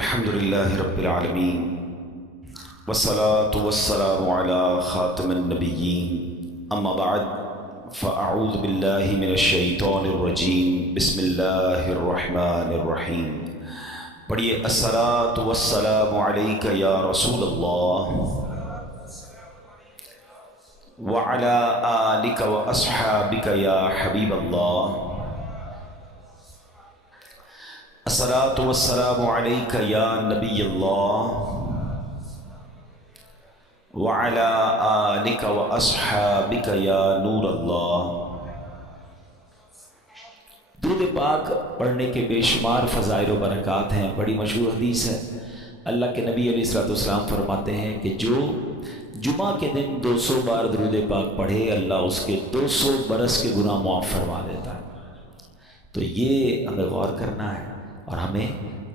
الحمدللہ رب العالمین والصلاة والسلام علی خاتم النبیین اما بعد فاعوذ باللہ من الشیطان الرجیم بسم اللہ الرحمن الرحیم۔ پڑھیے الصلاة والسلام علیک یا رسول اللہ وعلی آلک واصحابک یا حبیب اللہ۔ الصلاة والسلام علیک یا نبی اللہ وعلی آلک واصحابک یا نور اللہ۔ درود پاک پڑھنے کے بے شمار فضائل و برکات ہیں۔ بڑی مشہور حدیث ہے، اللہ کے نبی علیہ السلام فرماتے ہیں کہ جو جمعہ کے دن 200 بار درود پاک پڑھے اللہ اس کے 200 برس کے گناہ معاف فرما دیتا ہے۔ تو یہ ہمیں غور کرنا ہے اور ہمیں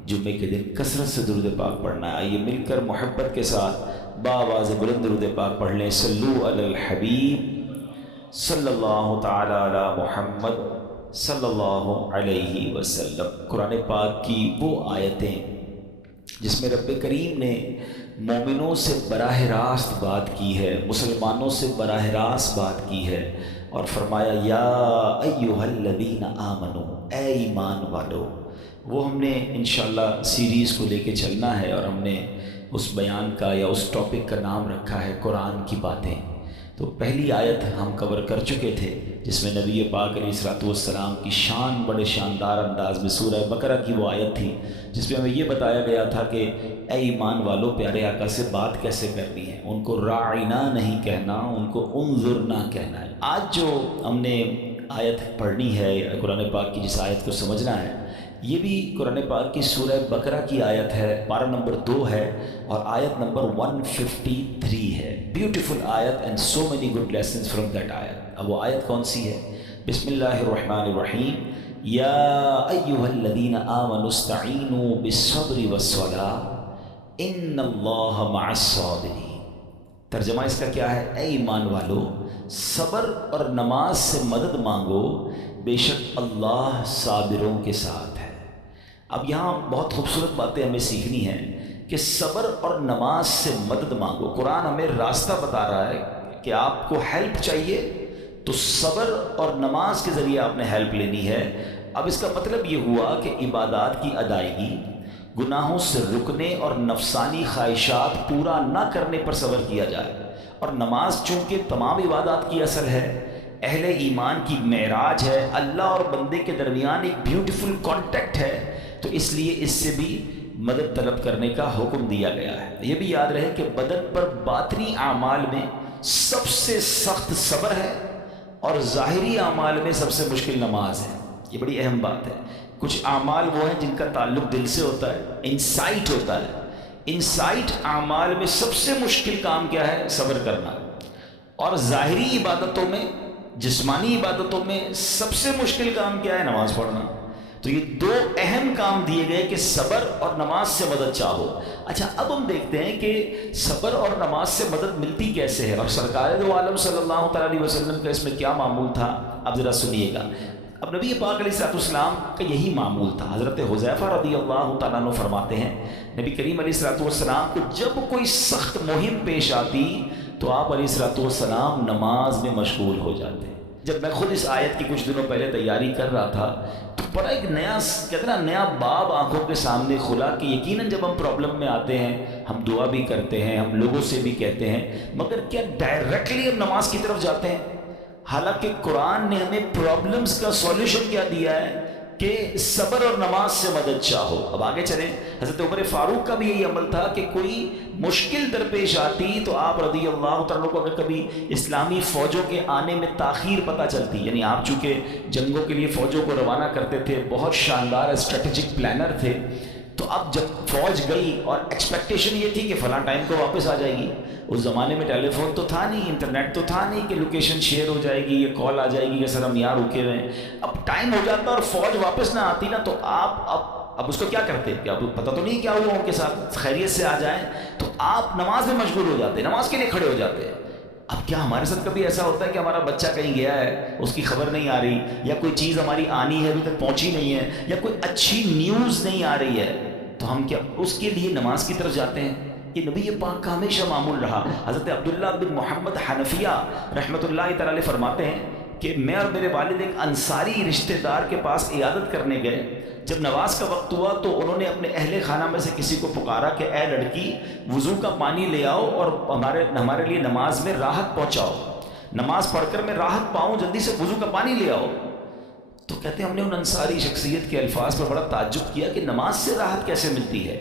جمعے کے دن کثرت سے درود پاک پڑھنا ہے۔ آئیے مل کر محبت کے ساتھ بآواز بلند درود پاک پڑھ لیں۔ صلو علی الحبیب صلی اللہ تعالی علی محمد صلی اللہ علیہ وسلم۔ قرآن پاک کی وہ آیتیں جس میں رب کریم نے مومنوں سے براہ راست بات کی ہے، مسلمانوں سے براہ راست بات کی ہے اور فرمایا یا ایھا الذین آمنوا، اے ایمان والو۔ وہ ہم نے انشاءاللہ سیریز کو لے کے چلنا ہے اور ہم نے اس بیان کا یا اس ٹاپک کا نام رکھا ہے قرآن کی باتیں۔ تو پہلی آیت ہم کور کر چکے تھے جس میں نبی پاک علیہ السلام کی شان بڑے شاندار انداز میں سورہ بقرہ کی وہ آیت تھی جس میں ہمیں یہ بتایا گیا تھا کہ اے ایمان والو پیارے آقا سے بات کیسے کرنی ہے، ان کو راعنا نہیں کہنا، ان کو انظرنا کہنا ہے۔ آج جو ہم نے آیت پڑھنی ہے قرآن پاک کی، جس آیت کو سمجھنا ہے، یہ بھی قرآن پاک کی سورہ بقرہ کی آیت ہے، پارہ نمبر 2 ہے اور آیت نمبر 153 ہے۔ بیوٹیفل آیت and so many good lessons from that آیت۔ اب وہ آیت کون سی ہے؟ بسم اللہ الرحمن الرحیم۔ یا ایھا الذین آمنوا استعینوا بالصبر والصلاۃ ان اللہ مع الصابرین۔ ترجمہ اس کا کیا ہے؟ اے ایمان والو صبر اور نماز سے مدد مانگو، بے شک اللہ صابروں کے ساتھ ہے۔ اب یہاں بہت خوبصورت باتیں ہمیں سیکھنی ہیں کہ صبر اور نماز سے مدد مانگو۔ قرآن ہمیں راستہ بتا رہا ہے کہ آپ کو ہیلپ چاہیے تو صبر اور نماز کے ذریعے آپ نے ہیلپ لینی ہے۔ اب اس کا مطلب یہ ہوا کہ عبادات کی ادائیگی، گناہوں سے رکنے اور نفسانی خواہشات پورا نہ کرنے پر صبر کیا جائے۔ اور نماز چونکہ تمام عبادات کی اصل ہے، اہل ایمان کی معراج ہے، اللہ اور بندے کے درمیان ایک بیوٹیفل کانٹیکٹ ہے، تو اس لیے اس سے بھی مدد طلب کرنے کا حکم دیا گیا ہے۔ یہ بھی یاد رہے کہ بدن پر باطنی اعمال میں سب سے سخت صبر ہے اور ظاہری اعمال میں سب سے مشکل نماز ہے۔ یہ بڑی اہم بات ہے۔ کچھ اعمال وہ ہیں جن کا تعلق دل سے ہوتا ہے، انسائٹ ہوتا ہے۔ انسائٹ اعمال میں سب سے مشکل کام کیا ہے؟ صبر کرنا۔ اور ظاہری عبادتوں میں، جسمانی عبادتوں میں سب سے مشکل کام کیا ہے؟ نماز پڑھنا۔ تو یہ دو اہم کام دیے گئے کہ صبر اور نماز سے مدد چاہو۔ اچھا اب ہم دیکھتے ہیں کہ صبر اور نماز سے مدد ملتی کیسے ہے اور سرکار دو عالم صلی اللہ تعالیٰ علیہ وسلم کا اس میں کیا معمول تھا، اب ذرا سنیے گا۔ اب نبی پاک علیہ السلام کا یہی معمول تھا۔ حضرت حذیفہ رضی اللہ تعالیٰ عنہ فرماتے ہیں نبی کریم علیہ السلام کو جب کوئی سخت مہم پیش آتی تو آپ علیہ السلام نماز میں مشغول ہو جاتے۔ جب میں خود اس آیت کی کچھ دنوں پہلے تیاری کر رہا تھا تو بڑا ایک نیا باب آنکھوں کے سامنے کھلا کہ یقیناً جب ہم پرابلم میں آتے ہیں ہم دعا بھی کرتے ہیں، ہم لوگوں سے بھی کہتے ہیں، مگر کیا ڈائریکٹلی ہم نماز کی طرف جاتے ہیں؟ حالانکہ قرآن نے ہمیں پرابلمز کا سولوشن کیا دیا ہے کہ صبر اور نماز سے مدد چاہو۔ اب آگے چلیں، حضرت عمر فاروق کا بھی یہی عمل تھا کہ کوئی مشکل درپیش آتی تو آپ رضی اللہ تعالیٰ کو اگر کبھی اسلامی فوجوں کے آنے میں تاخیر پتہ چلتی، یعنی آپ چونکہ جنگوں کے لیے فوجوں کو روانہ کرتے تھے، بہت شاندار اسٹریٹجک پلانر تھے، تو اب جب فوج گئی اور ایکسپیکٹیشن یہ تھی کہ فلاں ٹائم کو واپس آ جائے گی، اس زمانے میں ٹیلی فون تو تھا نہیں، انٹرنیٹ تو تھا نہیں کہ لوکیشن شیئر ہو جائے گی، یہ کال آ جائے گی کہ سر ہم یہاں رکے ہوئے ہیں۔ اب ٹائم ہو جاتا اور فوج واپس نہ آتی نا، تو آپ اب اس کو کیا کرتے کہ اب پتہ تو نہیں کیا ہوا ان کے ساتھ، خیریت سے آ جائیں، تو آپ نماز میں مشغول ہو جاتے، نماز کے لیے کھڑے ہو جاتے۔ اب کیا ہمارے ساتھ کبھی ایسا ہوتا ہے کہ ہمارا بچہ کہیں گیا ہے، اس کی خبر نہیں آ رہی، یا کوئی چیز ہماری آنی ہے ابھی تک پہنچی نہیں ہے، یا کوئی اچھی نیوز نہیں آ رہی ہے، تو ہم کیا اس کے لیے نماز کی طرف جاتے ہیں؟ یہ نبی پاک کا ہمیشہ معمول رہا۔ حضرت عبداللہ بن محمد حنفیہ رحمۃ اللہ تعالی فرماتے ہیں کہ میں اور میرے والد ایک انصاری رشتہ دار کے پاس عیادت کرنے گئے۔ جب نماز کا وقت ہوا تو انہوں نے اپنے اہل خانہ میں سے کسی کو پکارا کہ اے لڑکی وضو کا پانی لے آؤ اور ہمارے لیے نماز میں راحت پہنچاؤ، نماز پڑھ کر میں راحت پاؤں، جلدی سے وضو کا پانی لے آؤ۔ تو کہتے ہیں ہم نے ان انصاری شخصیت کے الفاظ پر بڑا تعجب کیا کہ نماز سے راحت کیسے ملتی ہے؟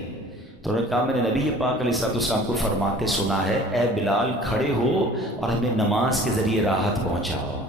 تو انہوں نے کہا میں نے نبی پاک علیہ الصلوۃ والسلام کو فرماتے سنا ہے، اے بلال کھڑے ہو اور ہمیں نماز کے ذریعے راحت پہنچاؤ۔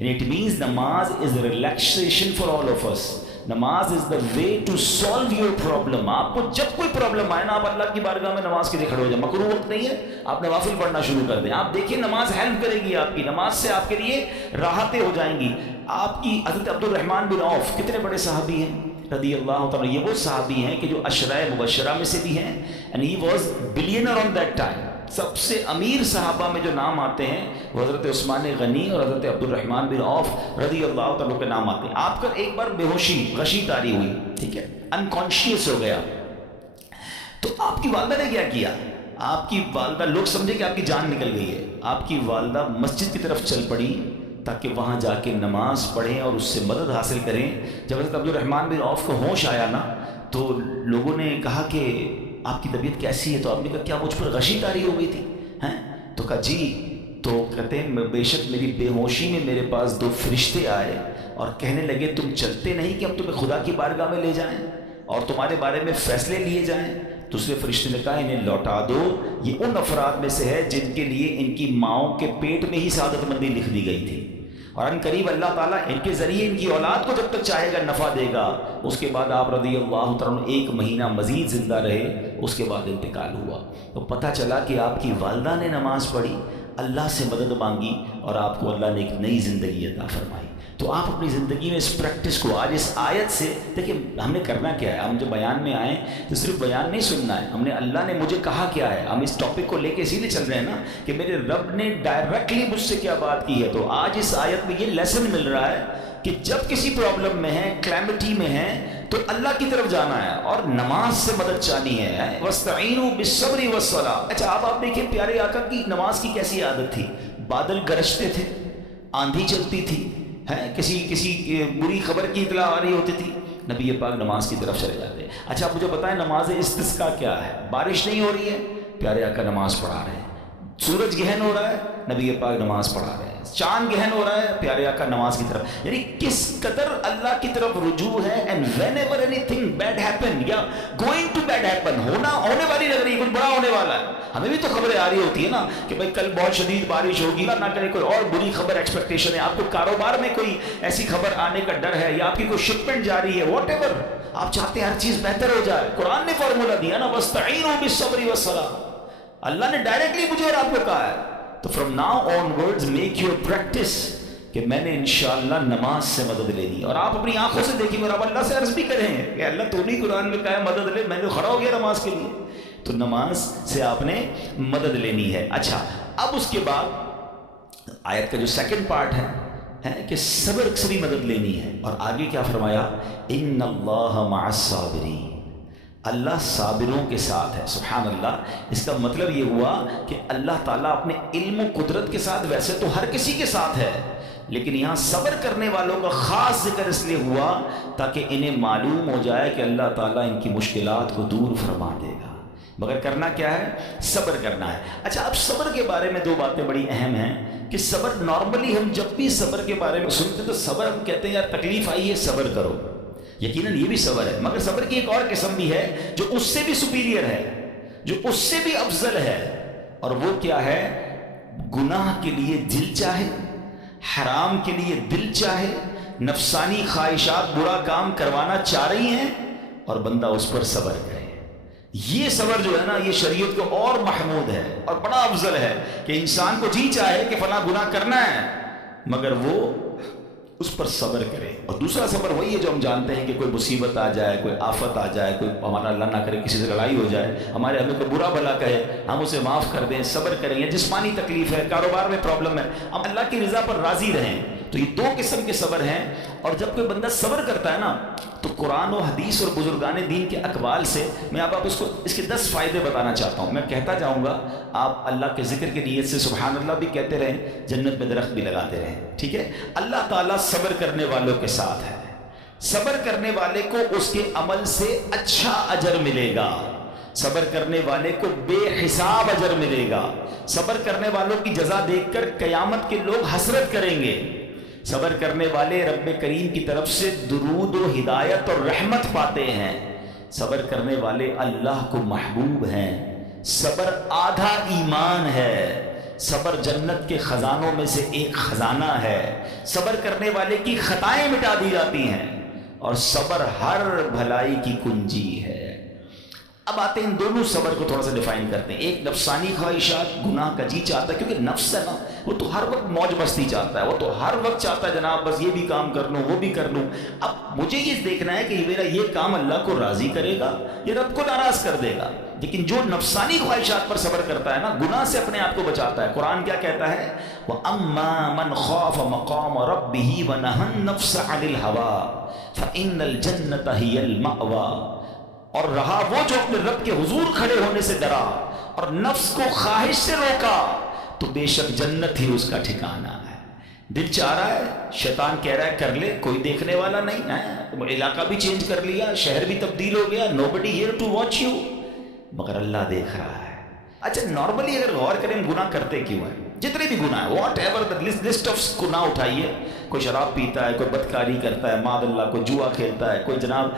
It means namaz is relaxation for all of us. Namaz is the way to solve your problem. آپ کو جب کوئی پرابلم آئے نا، آپ اللہ کی بارگاہ میں نماز کے لیے کھڑے ہو جائیں۔ مکروہ وقت نہیں ہے، آپ نوافل پڑھنا شروع کر دیں، آپ دیکھیں نماز ہیلپ کرے گی آپ کی، نماز سے آپ کے لیے راحتیں ہو جائیں گی آپ کی۔ حضرت عبد الرحمن بن عوف کتنے بڑے صحابی ہیں رضی اللہ تعالیٰ، یہ وہ صحابی ہیں کہ جو عشرہ مبشرہ میں سے بھی ہیں، and he was billionaire on that time۔ سب سے امیر صحابہ میں جو نام آتے ہیں وہ حضرت عثمان غنی اور حضرت عبد الرحمن بن عوف رضی اللہ تعالیٰ کے نام آتے ہیں۔ آپ کا ایک بار بے ہوشی غشی طاری ہوئی، ٹھیک ہے، انکانشیس ہو گیا، تو آپ کی والدہ نے کیا کیا؟ آپ کی والدہ، لوگ سمجھے کہ آپ کی جان نکل گئی ہے، آپ کی والدہ مسجد کی طرف چل پڑی تاکہ وہاں جا کے نماز پڑھیں اور اس سے مدد حاصل کریں۔ جب حضرت عبد الرحمن بن عوف کو ہوش آیا نا تو لوگوں نے کہا کہ آپ کی طبیعت کیسی ہے؟ تو آپ نے کہا کیا مجھ پر غشی طاری ہو گئی تھی ہیں؟ تو کہا جی۔ تو کہتے ہیں بے شک میری بے ہوشی میں میرے پاس دو فرشتے آئے اور کہنے لگے تم چلتے نہیں کہ ہم تمہیں خدا کی بارگاہ میں لے جائیں اور تمہارے بارے میں فیصلے لیے جائیں؟ دوسرے فرشتے نے کہا انہیں لوٹا دو، یہ ان افراد میں سے ہے جن کے لیے ان کی ماؤں کے پیٹ میں ہی سعادت مندی لکھ دی گئی تھی، اور ان قریب اللہ تعالیٰ ان کے ذریعے ان کی اولاد کو جب تک چاہے گا نفع دے گا۔ اس کے بعد آپ رضی اللہ تعالیٰ ایک مہینہ مزید زندہ رہے، اس کے بعد انتقال ہوا۔ تو پتہ چلا کہ آپ کی والدہ نے نماز پڑھی، اللہ سے مدد مانگی اور آپ کو اللہ نے ایک نئی زندگی عطا فرمائی۔ تو آپ اپنی زندگی میں اس پریکٹس کو آج اس آیت سے دیکھیں، ہم نے کرنا کیا ہے؟ ہم جب بیان میں آئیں تو صرف بیان نہیں سننا ہے، ہم نے اللہ نے مجھے کہا کیا ہے، ہم اس ٹاپک کو لے کے اسی لیے چل رہے ہیں نا کہ میرے رب نے ڈائریکٹلی مجھ سے کیا بات کی ہے۔ تو آج اس آیت میں یہ لیسن مل رہا ہے کہ جب کسی پرابلم میں ہیں، کلیمٹی میں ہیں، تو اللہ کی طرف جانا ہے اور نماز سے مدد چاہنی ہے۔ وَاسْتَعِينُوا بِالصَّبْرِ وَالصَّلَاةِ۔ اچھا اب آپ دیکھیں پیارے آقا کی نماز کی کیسی عادت تھی۔ بادل گرجتے تھے، آندھی چلتی تھی، کسی بری خبر کی اطلاع آ رہی ہوتی تھی، نبی پاک نماز کی طرف چلے جاتے۔ اچھا آپ مجھے بتائیں نماز استسقاء کیا ہے؟ بارش نہیں ہو رہی ہے، پیارے آقا نماز پڑھا رہے ہیں۔ سورج گہن ہو رہا ہے، نبی پاک نماز پڑھا رہے ہیں۔ چاند گہن ہو رہا ہے، پیارے آقا نماز کی طرف۔ یعنی کس قدر اللہ کی طرف رجوع ہے۔ And whenever anything bad happen یا گوئنگ ٹو بیڈ ہیپن، ہونے والی لگ رہی ہے، کچھ بڑا ہونے والا ہے، ہمیں بھی تو خبریں آ رہی ہوتی ہے نا کہ بھائی کل بہت شدید بارش ہوگی، نہ کرے کوئی اور بری خبر ایکسپیکٹیشن ہے، آپ کو کاروبار میں کوئی ایسی خبر آنے کا ڈر ہے یا آپ کی کوئی شپمنٹ جاری ہے، واٹ ایور آپ چاہتے ہیں ہر چیز بہتر ہو جائے۔ قرآن نے فارمولا دیا نا، وَاسْتَعِينُوا بِالصَّبْرِ وَالصَّلَاةِ، اللہ نے ڈائریکٹلی مجھے اور آپ کو کہا ہے۔ تو from now on words make your practice کہ میں نے انشاءاللہ نماز سے مدد لینی، اور آپ اپنی آنکھوں سے دیکھیں اور آپ اللہ سے عرض بھی کریں کہ اللہ تو نہیں قرآن میں کہا ہے مدد لے، میں نے کھڑا ہو گیا نماز کے لیے، تو نماز سے آپ نے مدد لینی ہے۔ اچھا اب اس کے بعد آیت کا جو سیکنڈ پارٹ ہے کہ صبر سے بھی مدد لینی ہے، اور آگے کیا فرمایا؟ ان اللہ مع الصابرین، اللہ صابروں کے ساتھ ہے۔ سبحان اللہ، اس کا مطلب یہ ہوا کہ اللہ تعالیٰ اپنے علم و قدرت کے ساتھ ویسے تو ہر کسی کے ساتھ ہے، لیکن یہاں صبر کرنے والوں کا خاص ذکر اس لیے ہوا تاکہ انہیں معلوم ہو جائے کہ اللہ تعالیٰ ان کی مشکلات کو دور فرما دے گا۔ مگر کرنا کیا ہے؟ صبر کرنا ہے۔ اچھا اب صبر کے بارے میں دو باتیں بڑی اہم ہیں کہ صبر نارملی ہم جب بھی صبر کے بارے میں سنتے تو صبر ہم کہتے ہیں یار تکلیف آئی ہے صبر کرو، یقیناً یہ بھی صبر ہے، مگر صبر کی ایک اور قسم بھی ہے جو اس سے بھی سپیریئر ہے، جو اس سے بھی افضل ہے، اور وہ کیا ہے؟ گناہ کے لیے دل چاہے، حرام کے لیے دل چاہے، نفسانی خواہشات برا کام کروانا چاہ رہی ہیں اور بندہ اس پر صبر کرے۔ یہ صبر جو ہے نا یہ شریعت کو اور محمود ہے اور بڑا افضل ہے کہ انسان کو جی چاہے کہ فلاں گناہ کرنا ہے مگر وہ اس پر صبر کرے۔ اور دوسرا صبر وہی ہے جو ہم جانتے ہیں کہ کوئی مصیبت آ جائے، کوئی آفت آ جائے، کوئی ہمارا اللہ نہ کرے کسی سے لڑائی ہو جائے، ہمارے ہمیں کوئی برا بھلا کہے، ہم اسے معاف کر دیں، صبر کریں، یا جسمانی تکلیف ہے، کاروبار میں پرابلم ہے، ہم اللہ کی رضا پر راضی رہیں۔ تو یہ دو قسم کے صبر ہیں. اور جب کوئی بندہ صبر کرتا ہے نا تو قرآن و حدیث اور بزرگان دین کے اقوال سے میں آپ اس کے 10 فائدے بتانا چاہتا ہوں. میں کہتا جاؤں گا, آپ اللہ کے ذکر کی نیت سے سبحان اللہ بھی کہتے رہیں, جنت میں درخت بھی لگاتے رہیں. ٹھیک ہے. اللہ تعالیٰ صبر کرنے والوں کے ساتھ ہے. صبر کرنے والے کو اس کے عمل سے اچھا اجر ملے گا. صبر کرنے والے کو بے حساب اجر ملے گا. صبر کرنے والوں کی جزا دیکھ کر قیامت کے لوگ حسرت کریں گے. صبر کرنے والے رب کریم کی طرف سے درود و ہدایت اور رحمت پاتے ہیں. صبر کرنے والے اللہ کو محبوب ہیں. صبر آدھا ایمان ہے. صبر جنت کے خزانوں میں سے ایک خزانہ ہے. صبر کرنے والے کی خطائیں مٹا دی جاتی ہیں, اور صبر ہر بھلائی کی کنجی ہے. اب آتے ہیں ان دونوں صبر کو تھوڑا سا ڈیفائن کرتے ہیں. ایک نفسانی خواہشات, گناہ کا جی چاہتا ہے, کیونکہ نفس ہے نا وہ تو ہر وقت موج مستی چاہتا ہے, وہ تو ہر وقت چاہتا ہے جناب بس یہ بھی کام کر لوں وہ بھی کر لوں. اب مجھے یہ دیکھنا ہے کہ میرا یہ کام اللہ کو راضی کرے گا یا رب کو ناراض کر دے گا. لیکن جو نفسانی خواہشات پر صبر کرتا ہے نا, گناہ سے اپنے آپ کو بچاتا ہے. قرآن کیا کہتا ہے؟ وَأَمَّا مَنْ خَافَ مَقَامَ رَبِّهِ وَنَهَى النَّفْسَ عَنِ الْهَوَىٰ فَإِنَّ الْجَنَّةَ هِيَ الْمَأْوَىٰ. اور رہا وہ جو اپنے رب کے حضور کھڑے ہونے سے ڈرا اور نفس کو خواہش سے روکا, تو بے شک جنت ہی اس کا ٹھکانہ ہے. دل چاہ رہا ہے, شیطان کہہ رہا ہے کر لے, کوئی دیکھنے والا نہیں ہے, علاقہ بھی چینج کر لیا, شہر بھی تبدیل ہو گیا, nobody here to watch you, مگر اللہ دیکھ رہا ہے. اچھا نارملی اگر غور کریں گناہ کرتے کیوں ہیں؟ جتنے بھی گناہ ہیں, what ever the list of گناہ اٹھائیے. کوئی شراب پیتا ہے, کوئی بدکاری کرتا ہے, معاذ اللہ کوئی جوا کھیلتا ہے, کوئی جناب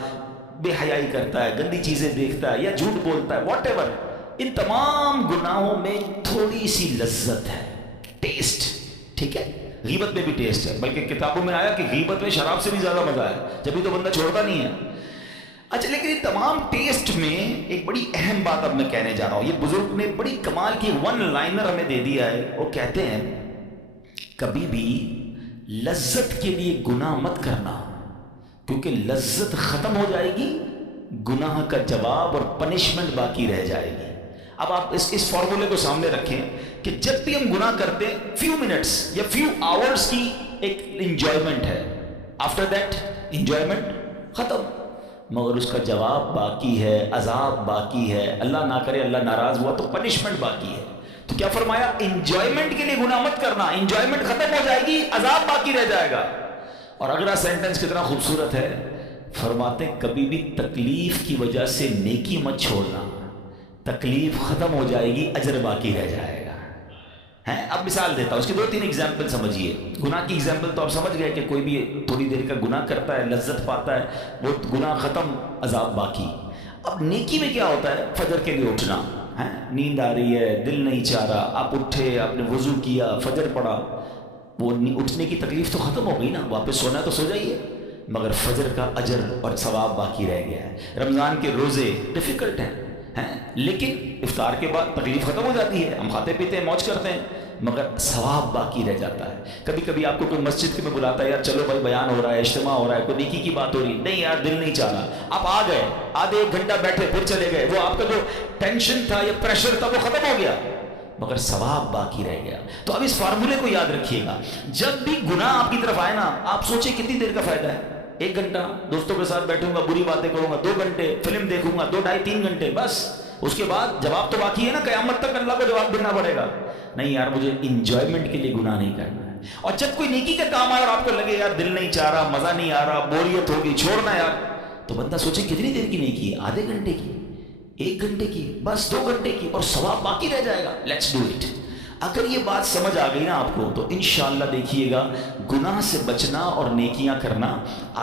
بے حیائی کرتا ہے, گندی چیزیں دیکھتا ہے یا جھوٹ بولتا ہے, واٹ ایور. ان تمام گناہوں میں تھوڑی سی لذت ہے, ٹیسٹ. ٹھیک ہے, غیبت میں بھی ٹیسٹ ہے, بلکہ کتابوں میں آیا کہ غیبت میں شراب سے بھی زیادہ مزہ ہے, جبھی تو بندہ چھوڑتا نہیں ہے. اچھا لیکن ان تمام ٹیسٹ میں ایک بڑی اہم بات اب میں کہنے جا رہا ہوں. یہ بزرگ نے بڑی کمال کی ون لائنر ہمیں دے دیا ہے. وہ کہتے ہیں کبھی بھی لذت کے لیے گناہ مت کرنا, کیونکہ لذت ختم ہو جائے گی, گناہ کا جواب اور پنشمنٹ باقی رہ جائے گی. اب آپ اس فارمولے کو سامنے رکھیں کہ جب بھی ہم گناہ کرتے ہیں فیو منٹس یا فیو آورز کی ایک انجوائمنٹ ہے, آفٹر دیٹ انجوائمنٹ ختم, مگر اس کا جواب باقی ہے, عذاب باقی ہے, اللہ نہ کرے اللہ ناراض ہوا تو پنشمنٹ باقی ہے. تو کیا فرمایا؟ انجوائمنٹ کے لیے گناہ مت کرنا, انجوائمنٹ ختم ہو جائے گی, عذاب باقی رہ جائے گا. اور اگلا سینٹنس کتنا خوبصورت ہے, فرماتے کبھی بھی تکلیف کی وجہ سے نیکی مت چھوڑنا, تکلیف ختم ہو جائے گی, اجر باقی رہ جائے گا. ہیں اب مثال دیتا ہوں, اس کی 2-3 ایگزامپل سمجھیے. گناہ کی ایگزامپل تو آپ سمجھ گئے کہ کوئی بھی تھوڑی دیر کا گناہ کرتا ہے, لذت پاتا ہے, وہ گناہ ختم, عذاب باقی. اب نیکی میں کیا ہوتا ہے؟ فجر کے لیے اٹھنا, ہیں نیند آ رہی ہے, دل نہیں چاہ رہا, آپ اٹھے, آپ نے وضو کیا, فجر پڑھا, وہ اٹھنے کی تکلیف تو ختم ہو گئی نا, واپس سونا تو سو جائیے, مگر فجر کا اجر اور ثواب باقی رہ گیا ہے. رمضان کے روزے ڈیفیکلٹ ہیں, لیکن افطار کے بعد تکلیف ختم ہو جاتی ہے, ہم کھاتے پیتے ہیں, موج کرتے ہیں, مگر ثواب باقی رہ جاتا ہے. کبھی کبھی آپ کو کوئی مسجد میں بلاتا ہے, یار چلو بھائی بیان ہو رہا ہے, اجتماع ہو رہا ہے, کوئی نیکی کی بات ہو رہی, نہیں یار دل نہیں چاہ رہا, آپ آ گئے, آدھے 1 گھنٹہ بیٹھے, پھر چلے گئے, وہ آپ کا جو ٹینشن تھا یا پریشر تھا وہ ختم ہو گیا, مگر ثواب باقی رہ گیا. تو اب اس فارمولے کو یاد رکھیے گا, جب بھی گناہ آپ کی طرف آئے نا, آپ سوچیں کتنی دیر کا فائدہ ہے. 1 گھنٹہ دوستوں کے ساتھ بیٹھوں گا, بری باتیں کروں گا, 2 گھنٹے فلم دیکھوں گا, 2 ڈھائی 3 گھنٹے, بس اس کے بعد جواب تو باقی ہے نا, قیامت تک اللہ کو جواب دینا پڑے گا. نہیں یار مجھے انجوائمنٹ کے لیے گناہ نہیں کرنا ہے. اور جب کوئی نیکی کا کام آئے اور آپ کو لگے یار دل نہیں چاہ رہا, مزہ نہیں آ رہا, بوریت ہوگی, چھوڑنا یار, تو بندہ سوچے کتنی دیر کی نیکی ہے, آدھے گھنٹے کی, 1 گھنٹے کی, بس 2 گھنٹے کی, اور ثواب باقی رہ جائے گا. Let's do it. اگر یہ بات سمجھ آ گئی نا آپ کو, تو انشاءاللہ دیکھیے گا گناہ سے بچنا اور نیکیاں کرنا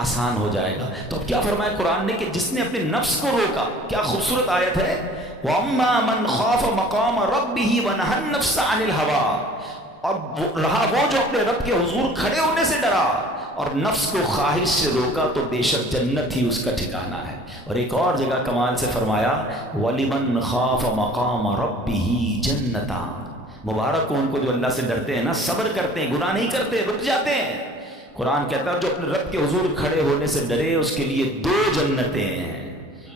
آسان ہو جائے گا. تو اب کیا فرمایا قرآن نے کہ جس نے اپنے نفس کو روکا, کیا خوبصورت آیت ہے, وَأَمَّا مَنْ خَافَ مَقَامَ رَبِّهِ وَنَهَى النَّفْسَ عَنِ الْهَوَىٰ, اور رہا وہ جو اپنے رب کے حضور کھڑے ہونے سے ڈرا اور نفس کو خواہش سے روکا, تو بے شک جنت ہی اس کا ٹھکانہ ہے. اور ایک اور جگہ کمال سے فرمایا وَلِمَنْ خَافَ مَقَامَ رَبِّهِ جَنَّتَانِ, مبارک ہو ان کو جو اللہ سے ڈرتے ہیں نا, صبر کرتے ہیں, گناہ نہیں کرتے, رک جاتے ہیں. قرآن کہتا ہے جو اپنے رب کے حضور کھڑے ہونے سے ڈرے اس کے لیے 2 جنتیں ہیں,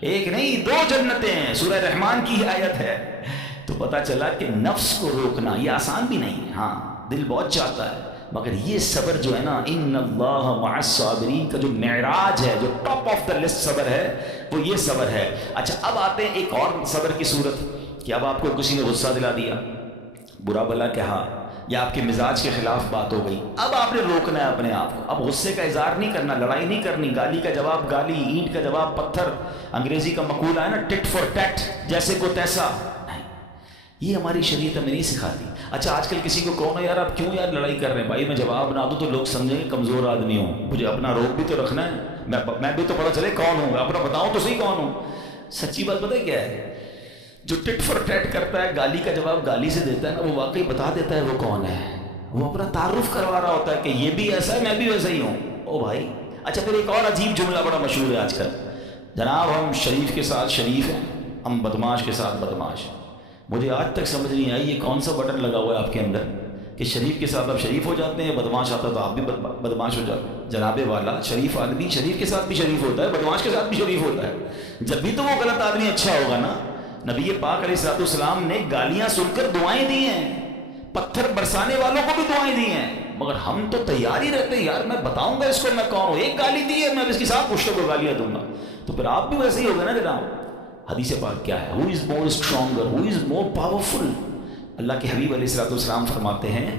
1 نہیں 2 جنتیں ہیں. سورہ رحمان کی آیت ہے. تو پتہ چلا کہ نفس کو روکنا یہ آسان بھی نہیں ہے. ہاں دل بہت چاہتا ہے, مگر یہ صبر جو ہے نا، ان اللہ مع الصابرین کا جو معراج ہے، جو ٹاپ آف دا لسٹ صبر ہے، وہ یہ صبر ہے۔ اچھا اب آتے ہیں ایک اور صبر کی صورت کہ اب آپ کو کسی نے غصہ دلا دیا، برا بلا کہا، یا آپ کے مزاج کے خلاف بات ہو گئی، اب آپ نے روکنا ہے اپنے آپ کو، اب غصے کا اظہار نہیں کرنا، لڑائی نہیں کرنی، گالی کا جواب گالی، اینٹ کا جواب پتھر، انگریزی کا مقولہ ہے نا ٹٹ فار ٹیٹ، جیسے کو تیسا، نہیں، یہ ہماری شریعت ہمیں نہیں سکھاتی۔ اچھا آج کل کسی کو کہو نا یار آپ کیوں یار لڑائی کر رہے ہیں، بھائی میں جواب نہ دوں تو لوگ سمجھیں گے کمزور آدمی ہوں، مجھے اپنا روک بھی تو رکھنا ہے، میں بھی تو پتہ چلے کون ہوں، اپنا بتاؤں تو صحیح کون ہوں۔ سچی بات پتہ ہے کیا ہے، جو ٹٹ فار ٹیٹ کرتا ہے، گالی کا جواب گالی سے دیتا ہے نا، وہ واقعی بتا دیتا ہے وہ کون ہے، وہ اپنا تعارف کروا رہا ہوتا ہے کہ یہ بھی ایسا ہے میں بھی ویسا ہی ہوں، او بھائی۔ اچھا پھر ایک اور عجیب جملہ بڑا مشہور ہے آج کل، جناب ہم شریف کے ساتھ شریف ہیں، ہم بدماش کے ساتھ بدماش ہیں۔ مجھے آج تک سمجھ نہیں آئی یہ کون سا بٹن لگا ہوا ہے آپ کے اندر کہ شریف کے ساتھ آپ شریف ہو جاتے ہیں، بدماش آتا تو آپ بھی بدماش ہو جاتے ہیں۔ جناب والا، شریف آدمی شریف کے ساتھ بھی شریف ہوتا ہے، بدماش کے ساتھ بھی شریف ہوتا ہے، جب بھی تو وہ غلط آدمی اچھا ہوگا نا۔ نبی پاک علیہ الصلوۃ والسلام نے گالیاں سن کر دعائیں دی ہیں، پتھر برسانے والوں کو بھی دعائیں دی ہیں، مگر ہم تو تیار ہی رہتے ہیں یار میں بتاؤں گا اس کو میں کون ہوں، ایک گالی دی ہے میں اس کے ساتھ پشتوں کو گالیاں دوں گا، تو پھر آپ بھی ویسے ہی ہوگا نا جناب۔ حدیث پاک کیا ہے، who is more stronger, who is more powerful؟ اللہ کے حبیب علیہ الصلوۃ والسلام فرماتے ہیں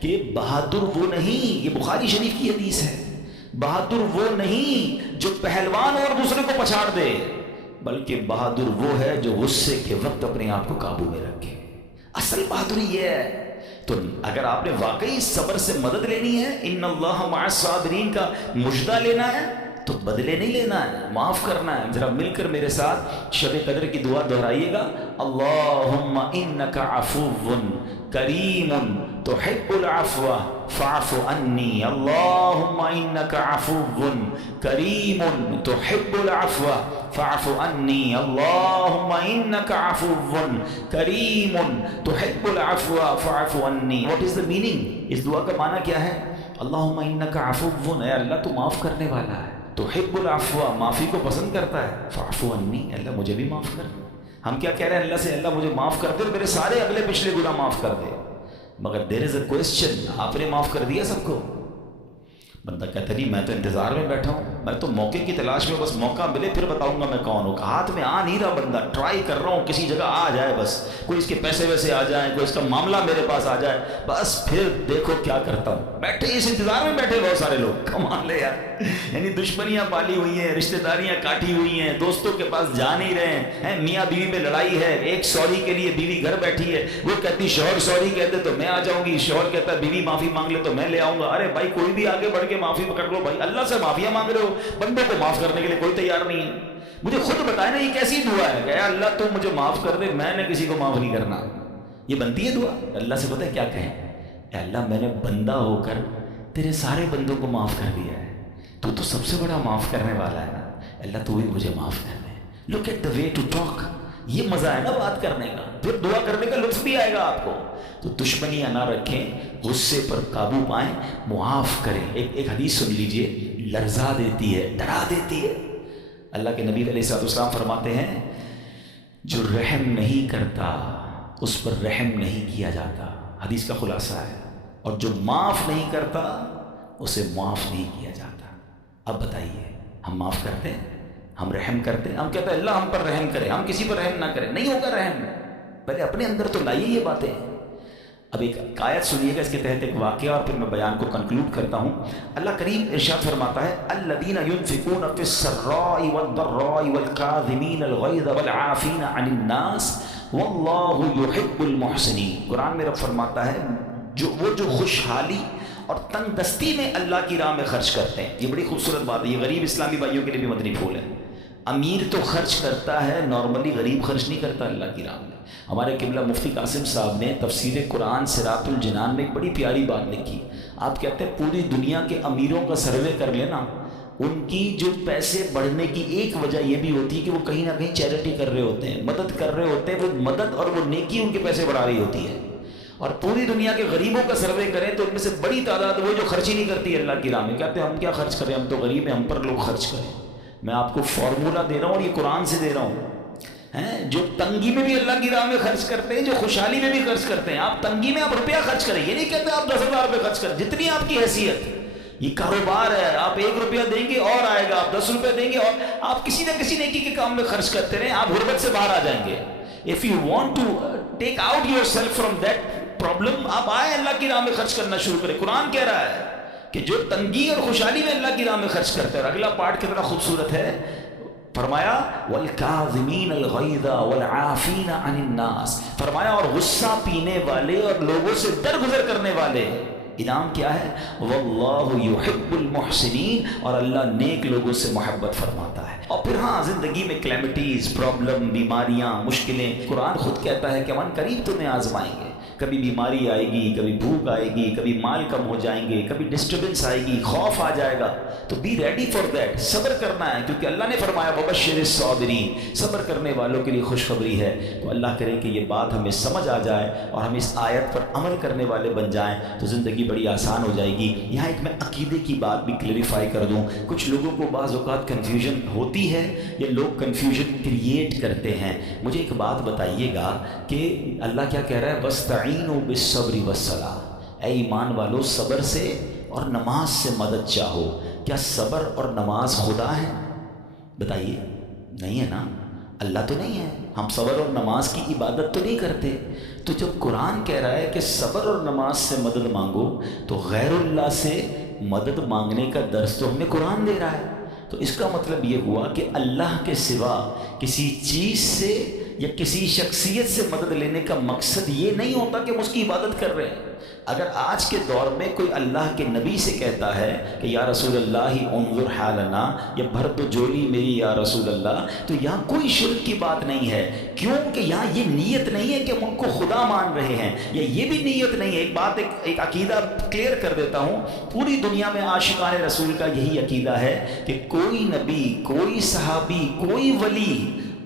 کہ بہادر وہ نہیں، یہ بخاری شریف کی حدیث ہے، بہادر وہ نہیں جو پہلوان اور دوسرے کو پچھاڑ دے، بلکہ بہادر وہ ہے جو غصے کے وقت اپنے آپ کو قابو میں رکھے۔ اصل بہادری یہ ہے۔ تو اگر آپ نے واقعی صبر سے مدد لینی ہے، ان اللہ مع الصابرین کا مجدہ لینا ہے، تو بدلے نہیں لینا ہے، معاف کرنا ہے۔ ذرا مل کر میرے ساتھ شب قدر کی دعا دہرائیے گا، اللہم انک عفو کریم تحب العفو فاعف عنی، اللہم انک عفو کریم تحب العفو فاعف عنی، اللہم انک عفو کریم تحب العفو فاعف عنی۔ What is the meaning؟ اس دعا کا معنی کیا ہے؟ اللہم انک عفو، اے اللہ تو معاف کرنے والا ہے، تحب العفو، معافی کو پسند کرتا ہے، فاعف عنی، اللہ مجھے بھی معاف کر۔ ہم کیا کہہ رہے ہیں اللہ سے، اللہ مجھے معاف کر دے، میرے سارے اگلے پچھلے گناہ معاف کر دے، مگر دیر از اے کوسچن، آپ نے معاف کر دیا سب کو؟ بندہ کہتا نہیں میں تو انتظار میں بیٹھا ہوں، میں تو موقع کی تلاش میں، بس موقع ملے پھر بتاؤں گا میں کون ہوں، ہاتھ میں آ نہیں رہا بندہ، ٹرائی کر رہا ہوں کسی جگہ آ جائے، بس کوئی اس کے پیسے ویسے آ جائیں، کوئی اس کا معاملہ میرے پاس آ جائے، بس پھر دیکھو کیا کرتا ہوں۔ بیٹھے اس انتظار میں بیٹھے بہت سارے لوگ، کمال لے یار، یعنی دشمنیاں پالی ہوئی ہیں، رشتہ داریاں کاٹی ہوئی ہیں، دوستوں کے پاس جا نہیں رہے ہیں، میاں بیوی میں لڑائی ہے، ایک سوری کے لیے بیوی گھر بیٹھی ہے، وہ کہتی شوہر سوری کہتے تو میں آ جاؤں گی، شوہر کہتا ہے بیوی معافی مانگ لے تو میں لے آؤں گا۔ ارے بھائی کوئی بھی آگے بڑھ کے معافی پکڑ لو بھائی، اللہ سے معافیاں مانگ رہے ہو، بندوں کو معاف کرنے کے لیے کوئی تیار نہیں ہے۔ مجھے خود بتائے نا یہ کیسی دعا ہے کہ اللہ تو مجھے معاف کر دے، میں نے کسی کو معاف نہیں کرنا، یہ بنتی ہے دعا؟ اللہ سے پتہ ہے کیا کہیں، اے اللہ میں نے بندہ ہو کر تیرے سارے بندوں کو معاف کر دیا ہے، تو سب سے بڑا معاف کرنے والا ہے نا، اللہ تو بھی مجھے معاف کر دے۔ Look at the way to talk, یہ مزہ ہے نا بات کرنے کا، پھر دعا کرنے کا لطف بھی آئے گا آپ کو۔ تو دشمنیاں نہ رکھیں، غصے پر قابو پائیں، معاف کریں۔ ایک حدیث سن لیجئے، لرزا دیتی ہے، ڈرا دیتی ہے۔ اللہ کے نبی علیہ الصلوۃ والسلام فرماتے ہیں جو رحم نہیں کرتا اس پر رحم نہیں کیا جاتا، حدیث کا خلاصہ ہے، اور جو معاف نہیں کرتا اسے معاف نہیں کیا جاتا۔ اب بتائیے ہم معاف کرتے ہیں، ہم رحم کرتے ہیں؟ ہم کہتے ہیں اللہ ہم پر رحم کرے، ہم کسی پر رحم نہ کریں، نہیں ہوگا رحم، پہلے اپنے اندر تو لائیے یہ باتیں۔ اب ایک آیت سنیے گا اس کے تحت ایک واقعہ، اور پھر میں بیان کو کنکلوڈ کرتا ہوں۔ اللہ کریم ارشاد فرماتا ہے الذین ينفقون فی السراء والضراء والکاظمین الغیظ والعافین عن الناس واللہ یحب المحسنین۔ قرآن میں رب فرماتا ہے جو خوشحالی اور تنگ دستی میں اللہ کی راہ میں خرچ کرتے ہیں، یہ بڑی خوبصورت بات ہے، یہ غریب اسلامی بھائیوں کے لیے بھی مدنی پھول ہے۔ امیر تو خرچ کرتا ہے نارملی، غریب خرچ نہیں کرتا اللہ کی راہ میں۔ ہمارے قبلہ مفتی قاسم صاحب نے تفسیر قرآن صراط الجنان میں ایک بڑی پیاری بات لکھی۔ آپ کہتے ہیں پوری دنیا کے امیروں کا سروے کر لینا، ان کی جو پیسے بڑھنے کی ایک وجہ یہ بھی ہوتی ہے کہ وہ کہیں نہ کہیں چیریٹی کر رہے ہوتے ہیں، مدد کر رہے ہوتے ہیں، وہ مدد اور وہ نیکی ان کے پیسے بڑھا رہی ہوتی ہے۔ اور پوری دنیا کے غریبوں کا سروے کریں تو ان میں سے بڑی تعداد وہ جو خرچ ہی نہیں کرتی اللہ کی راہ میں، کہتے ہیں ہم کیا خرچ کریں، ہم تو غریب ہیں، ہم پر لوگ خرچ کریں۔ میں آپ کو فارمولہ دے رہا ہوں اور یہ قرآن سے دے رہا ہوں ہیں جو تنگی میں بھی اللہ کی راہ میں خرچ کرتے ہیں، جو خوشحالی میں بھی خرچ کرتے ہیں. آپ تنگی میں آپ روپیہ خرچ کریں، یہ نہیں کہتے آپ 10,000 روپے خرچ کریں، جتنی آپ کی حیثیت. یہ کاروبار ہے، آپ 1 روپیہ دیں گے اور آئے گا، آپ 10 روپے دیں گے اور آپ کسی نہ کسی نیکی کے کام میں خرچ کرتے رہیں، آپ غربت سے باہر آ جائیں گے. If you want to take out yourself from that problem، آپ آئے اللہ کی راہ میں خرچ کرنا شروع کریں. قرآن کہہ رہا ہے کہ جو تنگی اور خوشحالی میں اللہ کی راہ میں خرچ کرتے ہیں. اور اگلا پارٹ کتنا خوبصورت ہے، فرمایا وَالْكَاظِمِينَ الْغَيْظَ وَالْعَافِينَ عَنِ النَّاسِ، فرمایا اور غصہ پینے والے اور لوگوں سے درگزر کرنے والے. انعام کیا ہے؟ وَاللَّهُ يُحِبُّ الْمُحْسِنِينَ، اور اللہ نیک لوگوں سے محبت فرماتا ہے. اور پھر ہاں زندگی میں کلیمٹیز، پرابلم، بیماریاں، مشکلیں، قرآن خود کہتا ہے کہ من قریب تمہیں آزمائیں گے. کبھی بیماری آئے گی، کبھی بھوک آئے گی، کبھی مال کم ہو جائیں گے، کبھی ڈسٹربنس آئے گی، خوف آ جائے گا. تو بی ریڈی فار دیٹ، صبر کرنا ہے، کیونکہ اللہ نے فرمایا وبشر الصابرین، صبر کرنے والوں کے لیے خوشخبری ہے. تو اللہ کرے کہ یہ بات ہمیں سمجھ آ جائے اور ہم اس آیت پر عمل کرنے والے بن جائیں تو زندگی بڑی آسان ہو جائے گی. یہاں ایک میں عقیدے کی بات بھی کلیریفائی کر دوں. کچھ لوگوں کو بعض اوقات کنفیوژن ہوتی ہے یا لوگ کنفیوژن کریٹ کرتے ہیں. مجھے ایک بات بتائیے گا کہ اللہ کیا کہہ رہا ہے؟ وَاسْتَعِينُوا بِالصَّبْرِ وَالصَّلَاةِ، اے ایمان والو صبر سے اور نماز سے مدد چاہو. کیا صبر اور نماز خدا ہے؟ بتائیے. نہیں ہے نا، اللہ تو نہیں ہے. ہم صبر اور نماز کی عبادت تو نہیں کرتے. تو جب قرآن کہہ رہا ہے کہ صبر اور نماز سے مدد مانگو تو غیر اللہ سے مدد مانگنے کا درس تو ہمیں قرآن دے رہا ہے. تو اس کا مطلب یہ ہوا کہ اللہ کے سوا کسی چیز سے یا کسی شخصیت سے مدد لینے کا مقصد یہ نہیں ہوتا کہ ہم اس کی عبادت کر رہے ہیں. اگر آج کے دور میں کوئی اللہ کے نبی سے کہتا ہے کہ یا رسول اللہ انظر حالنا، یا بھر تو جولی میری یا رسول اللہ، تو یہاں کوئی شرک کی بات نہیں ہے. کیوں کہ یہاں یہ نیت نہیں ہے کہ ہم ان کو خدا مان رہے ہیں، یا یہ بھی نیت نہیں ہے. ایک بات ایک عقیدہ کلیئر کر دیتا ہوں. پوری دنیا میں عاشقان رسول کا یہی عقیدہ ہے کہ کوئی نبی، کوئی صحابی، کوئی ولی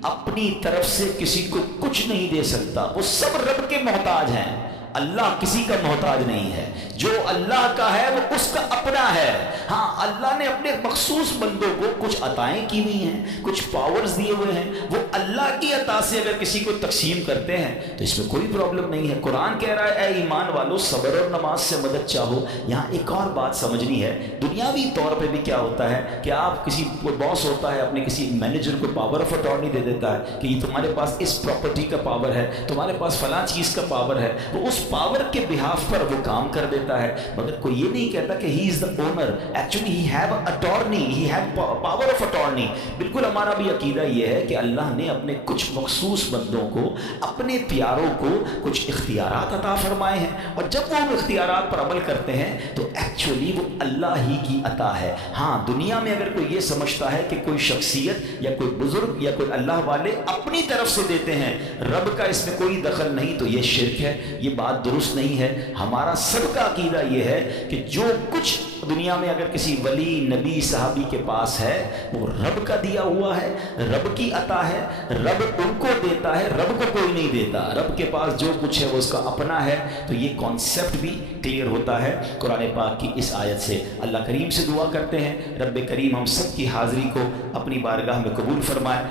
اپنی طرف سے کسی کو کچھ نہیں دے سکتا. وہ سب رب کے محتاج ہیں. اللہ کسی کا محتاج نہیں ہے. جو اللہ کا ہے وہ اس کا اپنا ہے. ہاں اللہ نے اپنے مخصوص بندوں کو کچھ عطائیں کی ہوئی ہیں، کچھ پاورز دیے ہوئے ہیں. وہ اللہ کی عطا سے اگر کسی کو تقسیم کرتے ہیں تو اس میں کوئی پرابلم نہیں ہے. قرآن کہہ رہا ہے اے ایمان والو صبر اور نماز سے مدد چاہو. یہاں ایک اور بات سمجھنی ہے. دنیاوی طور پہ بھی کیا ہوتا ہے کہ آپ کسی باس ہوتا ہے اپنے کسی مینیجر کو پاور آف اٹارنی دے دیتا ہے کہ یہ تمہارے پاس اس پراپرٹی کا پاور ہے، تمہارے پاس فلاں چیز کا پاور ہے. وہ اس پاور کے بہاف پر وہ کام کر دیتا ہے، مگر کوئی یہ نہیں کہتا کہ he is the owner. Actually he have attorney, he have power of attorney. بالکل ہمارا بھی عقیدہ یہ ہے کہ اللہ نے اپنے کچھ مخصوص بندوں کو، اپنے پیاروں کو کچھ اختیارات عطا فرمائے ہیں، اور جب وہ ان اختیارات پر عمل کرتے ہیں تو ایکچولی وہ اللہ ہی کی عطا ہے. ہاں دنیا میں اگر کوئی یہ سمجھتا ہے کہ کوئی شخصیت یا کوئی بزرگ یا کوئی اللہ والے اپنی طرف سے دیتے ہیں، رب کا اس میں کوئی دخل نہیں، تو یہ شرک ہے. یہ بات درست نہیں ہے. ہمارا سب کا عقیدہ یہ ہے کہ جو کچھ دنیا میں اگر کسی ولی، نبی، صحابی کے پاس ہے وہ رب کا دیا ہوا ہے، رب کی عطا ہے. رب ان کو دیتا ہے، رب کو کوئی نہیں دیتا. رب کے پاس جو کچھ ہے وہ اس کا اپنا ہے. تو یہ کانسیپٹ بھی کلیئر ہوتا ہے قرآن پاک کی اس آیت سے. اللہ کریم سے دعا کرتے ہیں رب کریم ہم سب کی حاضری کو اپنی بارگاہ میں قبول فرمائے.